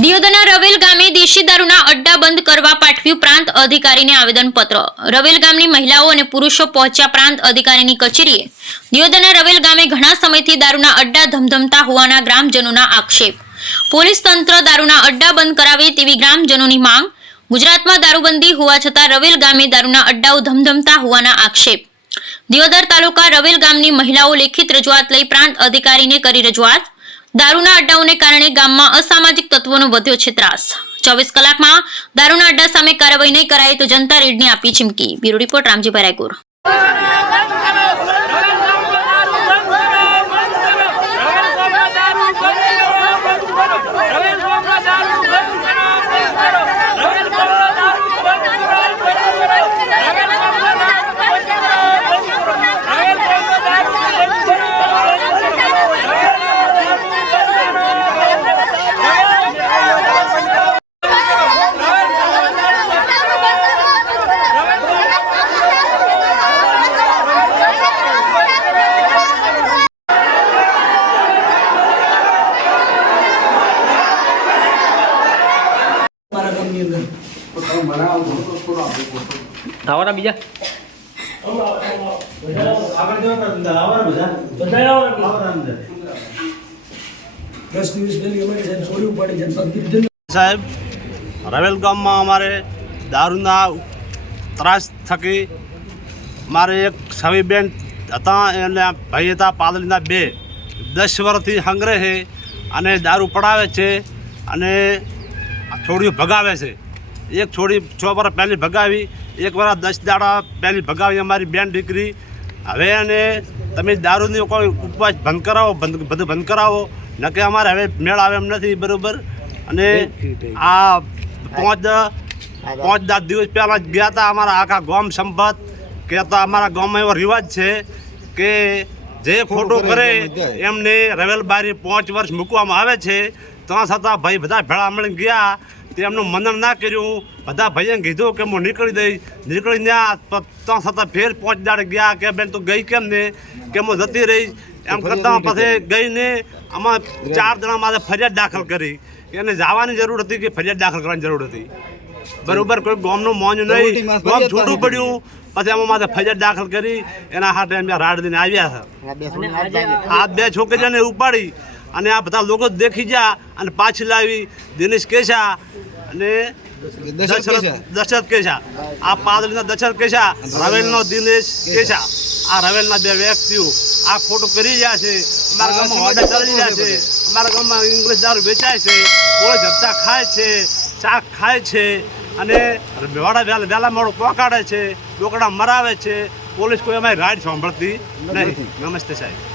દિયોદરના રવેલ ગામે દેશી દારૂના અડ્ડા બંધ કરવા પાઠવ્યું પ્રાંત અધિકારીને આવેદનપત્ર। રવેલ ગામની મહિલાઓ અને પુરુષો પહોંચ્યા પ્રાંત અધિકારીની કચેરીએ। દિયોદરના રવેલ ગામે ઘણા સમયથી દારૂના અડ્ડા ધમધમતા હોવાના ગ્રામજનોના આક્ષેપ। પોલીસ તંત્ર દારૂના અડ્ડા બંધ કરાવે તેવી ગ્રામજનોની માંગ। ગુજરાતમાં દારૂબંધી હોવા છતાં રવેલ ગામે દારૂના અડ્ડાઓ ધમધમતા હોવાના આક્ષેપ। દિયોદર તાલુકા રવેલ ગામની મહિલાઓ લેખિત રજૂઆત લઈ પ્રાંત અધિકારીને કરી રજૂઆત। દારૂના અડ્ડાઓને કારણે ગામમાં અસામાજિક તત્વોનો વધ્યો છે ત્રાસ। 24 કલાકમાં દારૂના અડ્ડા સામે કાર્યવાહી નહીં કરાય તો જનતા રેડની આપી ચીમકી। Bureau report Ramjibhai Raygur. આવવાના બીજા સાહેબ, રવેલ ગામમાં અમારે દારૂના ત્રાસ થકી મારે એક છવીબેન હતા અને ભાઈ હતા પાદળીના 10 વર્ષથી સંગ્રહ છે અને દારૂ પડાવે છે અને છોડીઓ ભગાવે છે। એક છોડી 6 વર્ષ પહેલી ભગાવી, 1 વર્ષ 10 દાડા પહેલી ભગાવી અમારી બેન દીકરી। હવે અને તમે દારૂની કોઈ ઉપવાસ બંધ કરાવો, બધું બંધ કરાવો, ન કે અમારે હવે મેળ આવે એમ નથી બરાબર। અને આ 5-10 દિવસ પહેલાં ગયા હતા અમારા આખા ગામ સંપત કહેતા અમારા ગામમાં એવો રિવાજ છે કે જે ખોટું કરે એમને રવેલ બારી 5 વર્ષ મૂકવામાં આવે છે। ત્યાં છતાં ભાઈ બધા ભેળા મળી ગયા, તેમનું મનન ના કર્યું। બધા ભાઈએ કીધું કે હું નીકળી દઈશ, નીકળી ગયા ત્યાં છતાં ફેર 5 દાડે ગયા કે બેન તું ગઈ કેમ ને, કે હું જતી રહીશ એમ કરતાં પછી ગઈને આમાં 4 જણા મારે ફરિયાદ દાખલ કરી। એને જવાની જરૂર હતી કે ફરિયાદ દાખલ કરવાની જરૂર હતી બરાબર। કોઈ ગામનું મોંજ નહીં, ગામ છૂટું પડ્યું, પછી આમાં મારે ફરિયાદ દાખલ કરી। એના હાથે અમે રાડ દઈને આવ્યા છે। આ 2 છોકરીઓને ઉપાડી અને આ બધા લોકો દેખી ગયા અને પાછી લાવી દિનેશ કેશા અને દશરથ કેશા। આ પાદળીના દશરથ કેશા, રવેલનો દિનેશ કેશા, આ રવેલના 2 વ્યક્તિઓ આ ખોટું કરી રહ્યા છે। અમારા ગામમાં ઓર્ડર ચાલી રહ્યા છે, અમારા ગામમાં ઇંગ્લિશ દારૂ વેચાય છે, કોઈ જથ્થા ખાય છે, શાક ખાય છે અને વહેલા મોડું પોકાડે છે, ડોકડા મરાવે છે। પોલીસ કોઈ અમારી રાઈડ સાંભળતી નહીં। નમસ્તે સાહેબ।